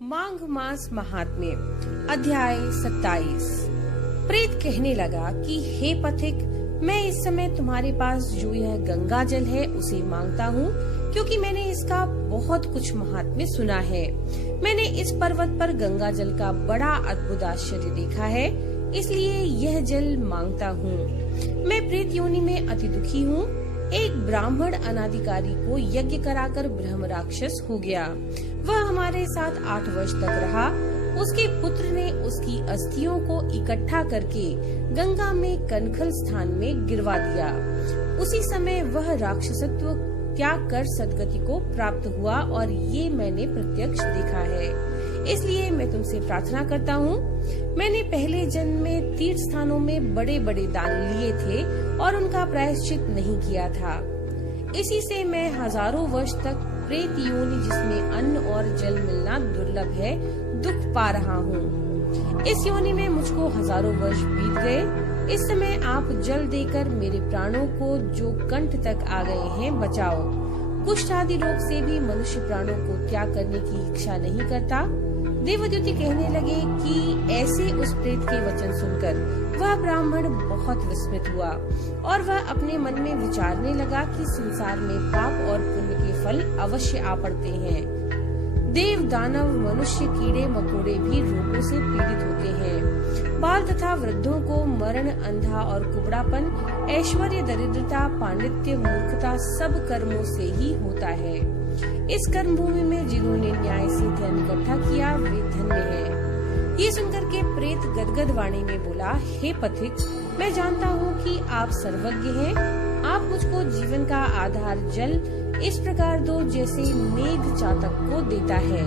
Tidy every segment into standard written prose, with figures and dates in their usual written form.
माघ मास महात्म्य अध्याय 27। प्रेत कहने लगा कि हे पथिक, मैं इस समय तुम्हारे पास जो यह गंगा जल है उसे मांगता हूँ, क्योंकि मैंने इसका बहुत कुछ महात्म्य सुना है। मैंने इस पर्वत पर गंगा जल का बड़ा अद्भुत आश्चर्य देखा है, इसलिए यह जल मांगता हूँ। मैं प्रेत योनि में अति दुखी हूँ। एक ब्राह्मण अनाधिकारी को यज्ञ कराकर ब्रह्म राक्षस हो गया। वह हमारे साथ 8 वर्ष तक रहा। उसके पुत्र ने उसकी अस्थियों को इकट्ठा करके गंगा में कनखल स्थान में गिरवा दिया। उसी समय वह राक्षसत्व त्याग कर सदगति को प्राप्त हुआ और ये मैंने प्रत्यक्ष देखा है। इसलिए मैं तुमसे प्रार्थना करता हूँ। मैंने पहले जन्म में तीर्थ स्थानों में बड़े बड़े दान लिए थे और उनका प्रायश्चित नहीं किया था। इसी से मैं हजारों वर्ष तक प्रेत योनि, जिसमें अन्न और जल मिलना दुर्लभ है, दुख पा रहा हूँ। इस योनि में मुझको हजारों वर्ष बीत गए। इस समय आप जल देकर मेरे प्राणों को, जो कंठ तक आ गए हैं, बचाओ। कुष्ठ आदि रोग से भी मनुष्य प्राणों को त्याग करने की इच्छा नहीं करता। देवद्युति कहने लगे कि ऐसे उस प्रेत के वचन सुनकर वह ब्राह्मण बहुत विस्मित हुआ और वह अपने मन में विचारने लगा कि संसार में पाप और पुण्य के फल अवश्य आ पड़ते हैं। देव, दानव, मनुष्य, कीड़े मकोड़े भी रोगों से पीड़ित होते हैं। बाल तथा वृद्धों को मरण, अंधा और कुबड़ापन, ऐश्वर्य, दरिद्रता, पांडित्य, मूर्खता सब कर्मों से ही होता है। इस कर्म भूमि में जिन्होंने न्याय से धन इकट्ठा किया वे धन्य हैं। ये सुनकर के प्रेत गदगद वाणी में बोला, हे पथिक, मैं जानता हूँ कि आप सर्वज्ञ हैं। आप मुझको जीवन का आधार जल इस प्रकार दो जैसे मेघ चातक को देता है।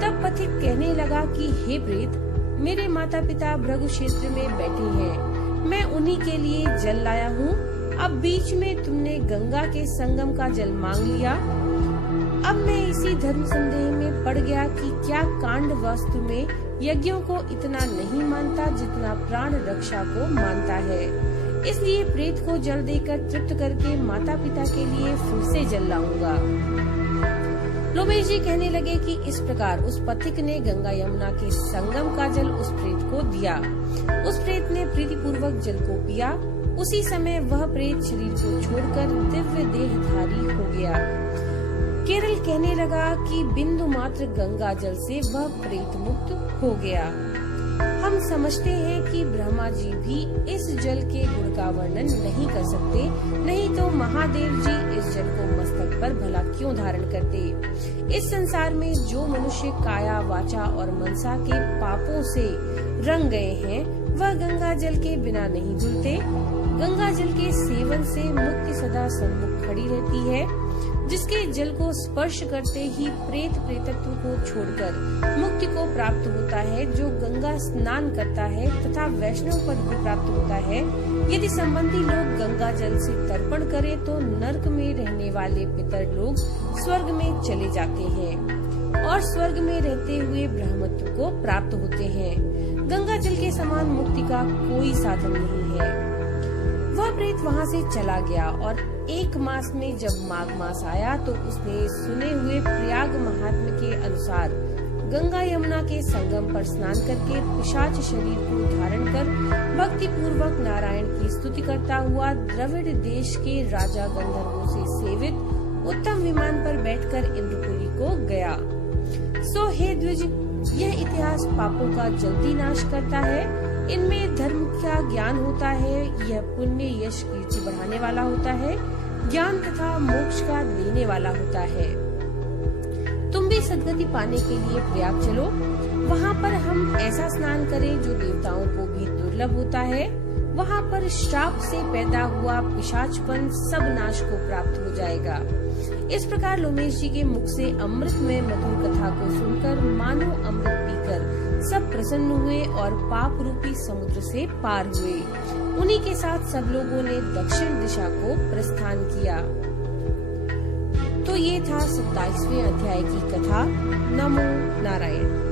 तब पथिक कहने लगा कि हे प्रेत, मेरे माता पिता भृगु क्षेत्र में बैठे हैं। मैं उन्हीं के लिए जल लाया हूँ। अब बीच में तुमने गंगा के संगम का जल मांग लिया। अब मैं इसी धर्म संदेह में पड़ गया कि क्या कांड वास्तु में यज्ञों को इतना नहीं मानता जितना प्राण रक्षा को मानता है। इसलिए प्रेत को जल देकर तृप्त करके माता पिता के लिए फिर से जल लाऊंगा। लोमेश जी कहने लगे कि इस प्रकार उस पथिक ने गंगा यमुना के संगम का जल उस प्रेत को दिया। उस प्रेत ने प्रीतिपूर्वक जल को पिया। उसी समय वह प्रेत शरीर को छोड़कर दिव्य देहधारी हो गया। केरल कहने लगा कि बिंदु मात्र गंगा जल से वह प्रेत मुक्त हो गया। हम समझते हैं कि ब्रह्मा जी भी इस जल के गुण का वर्णन नहीं कर सकते, नहीं तो महादेव जी इस जल को मस्तक पर भला क्यों धारण करते। इस संसार में जो मनुष्य काया, वाचा और मनसा के पापों से रंग गए हैं, वह गंगा जल के बिना नहीं धुलते। गंगा जल के सेवन से मुक्ति सदा सन्मुख खड़ी रहती है। जिसके जल को स्पर्श करते ही प्रेत प्रेतत्व को छोड़कर मुक्ति को प्राप्त होता है, जो गंगा स्नान करता है तथा वैष्णव पद को प्राप्त होता है। यदि संबंधी लोग गंगा जल से तर्पण करें तो नरक में रहने वाले पितर लोग स्वर्ग में चले जाते हैं और स्वर्ग में रहते हुए ब्रह्मत्व को प्राप्त होते हैं। गंगा जल के समान मुक्ति का कोई साधन नहीं है। वह प्रेत वहाँ से चला गया और 1 मास में जब माघ मास आया तो उसने सुने हुए प्रयाग महात्म्य के अनुसार गंगा यमुना के संगम पर स्नान करके पिशाच शरीर को धारण कर भक्ति पूर्वक नारायण की स्तुति करता हुआ द्रविड़ देश के राजा गंधर्वों से सेवित उत्तम विमान पर बैठकर इंद्रपुरी को गया। सो हे द्विज, यह इतिहास पापों का जल्दी नाश करता है। इनमें धर्म का ज्ञान होता है। यह पुण्य, यश, कीर्ति बढ़ाने वाला होता है। ज्ञान तथा मोक्ष का देने वाला होता है। तुम भी सद्गति पाने के लिए प्रयाग चलो। वहाँ पर हम ऐसा स्नान करें जो देवताओं को भी दुर्लभ होता है। वहाँ पर श्राप से पैदा हुआ पिशाचपन सब नाश को प्राप्त हो जाएगा। इस प्रकार लोमेश जी के मुख से अमृत में मधुर कथा को सुनकर मानो अमृत पीकर सब प्रसन्न हुए और पाप रूपी समुद्र से पार हुए। उन्हीं के साथ सब लोगों ने दक्षिण दिशा को प्रस्थान किया। तो ये था 27वें अध्याय की कथा। नमो नारायण।